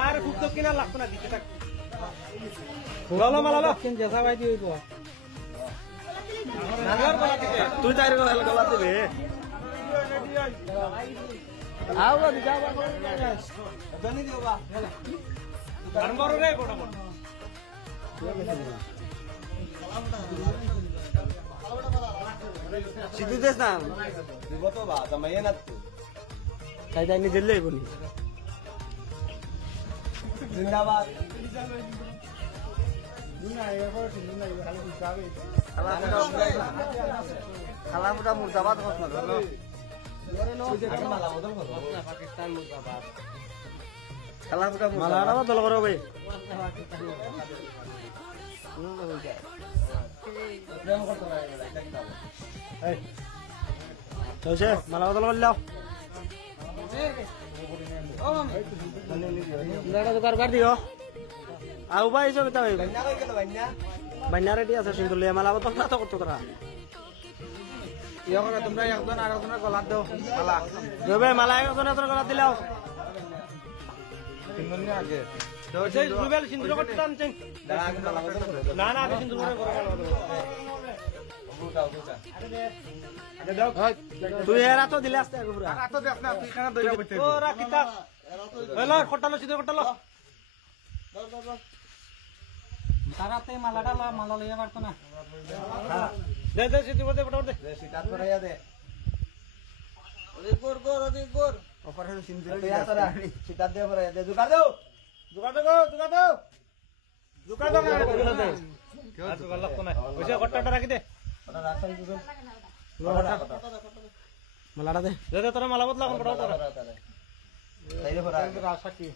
আর খুব তো কিনা লাগতো না দিতে থাক বলো মালালো কিন জেসা ভাই দিই তো তুই তাইর গলা দিবে আও বা দিবা জানি দিও বা আর মরো রে বড় বড় সিধু দেশ না দিব তো বা জামাইয়া না তো তাই তাই নিজে লইব নি জিন্দাবাদ দুনা এবার দুনা খালি হিসাবে খালামুটা মুর্দাবাদ হস না ধরো মালা বদল করো পাকিস্তান মুর্দাবাদ খালামুটা মালা বদল করো ভাই প্রেম করতে এই চলছে মালা বদল করে লাও দাদা দোকান কর দিও আউ ভাই সব তা ভাই বান্না কই গেল বান্না বান্না রেডি আছে সুন্দর লিয়া মালা বদল না তো কত তোরা ইয়া করে তোমরা একজন আর একজনের গলা দাও মালা দেবে মালা একজনের গলা দিলাও তিনজন নে আগে সেই রুবেল সিন্দুর করতে টানছেন না না আমি সিন্দুর করে করে তুই এরা তো দিলে আসতে আগে পুরা রাত দেখ না তুই কেন দইরা বইতে ও রা কিতা হলো কটালো সিধে কটালো তারাতে মালাটা মালা লইয়া পারতো না দে দে সিধে বলতে বড় দে সিটাত করাইয়া দে ওরে গোর গোর ওরে গোর অপারে সিন্দুর দিয়া তোরা সিটাত দে পরে দে জুগার দাও জুগার দাও জুগার দাও জুগার দাও না দে আর জুগার লাগতো না ওইসে কট্টাটা রাখি দে ওটা রাখাই দিবেন মালাটা দে দে তোরা মালা বদলা কোন পড়াও তোরা তাই রে পড়া রাসা কি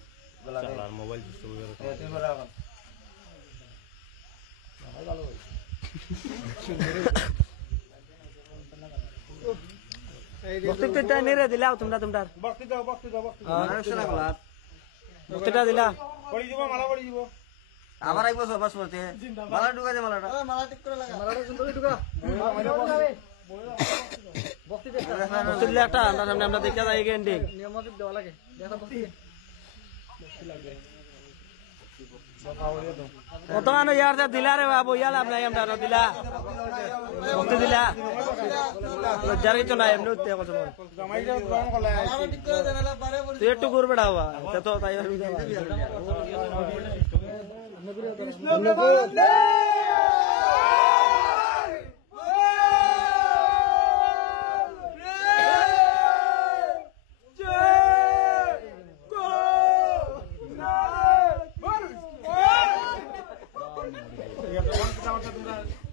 গলা দে চালার মোবাইল সিস্টেম করে তুই পড়া ভালো ভাই বক্তি তো তাই নেরে দিলাও তোমরা বক্তি দাও না গলা বক্তিটা দিলা পড়ি দিব মালা পড়ি দিব আবার আইবো সবাস পড়তে মালা ঢুকা দে মালাটা মালা ঠিক করে লাগা মালাটা সুন্দর ঢুকা বক্তি দিলে একটা আমরা দেখা যাই এন্ডিং নিয়মিত দেওয়া লাগে দেখা বক্তি লাগে কত আনো ইয়ার যা দিলা রে বাবু ইয়া লাভ নাই আমরা দিলা বক্তি দিলা লজ্জার কিছু নাই এমনি উঠতে কত তুই একটু ঘুর বেড়া হওয়া তো তাই Yeah,